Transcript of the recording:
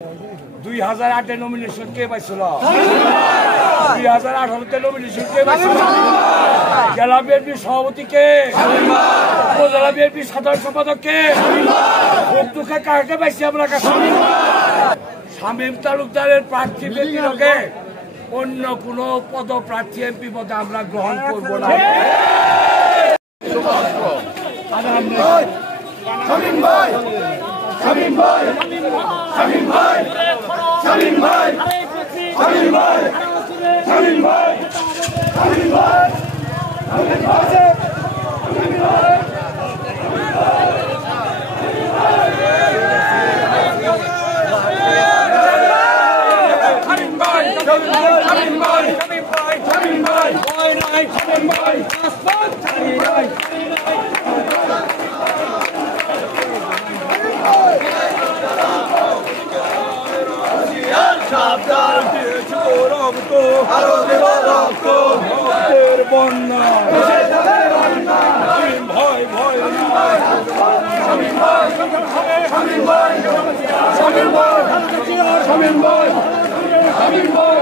2008 nomination কে পাইছিল? 2018 তে nomination কে পাইছিল? জেলা বিএনপি সভাপতি কে? উপজেলা বিএনপি সাধারণ সম্পাদক কে? ভোটুকে কাকে পাইছি আমরা কাছে? শামীম তালুকদারের প্রার্থী ব্যক্তিকে অন্য কোন পদপ্রার্থী এমপি পদে আমরা গ্রহণ করব না। শামীম ভাই, শামীম ভাই, শামীম ভাই, শামীম ভাই, শামীম ভাই, শামীম ভাই, শামীম ভাই, শামীম ভাই, সাবধান দিয়েছ রক্ত আরো দেব রক্ত ভক্তের বন্যা ভয় ভয় শামীম ভাই, শামীম ভাই, শামীম ভাই, শামীম ভাই, শামীম ভাই, শামীম ভাই।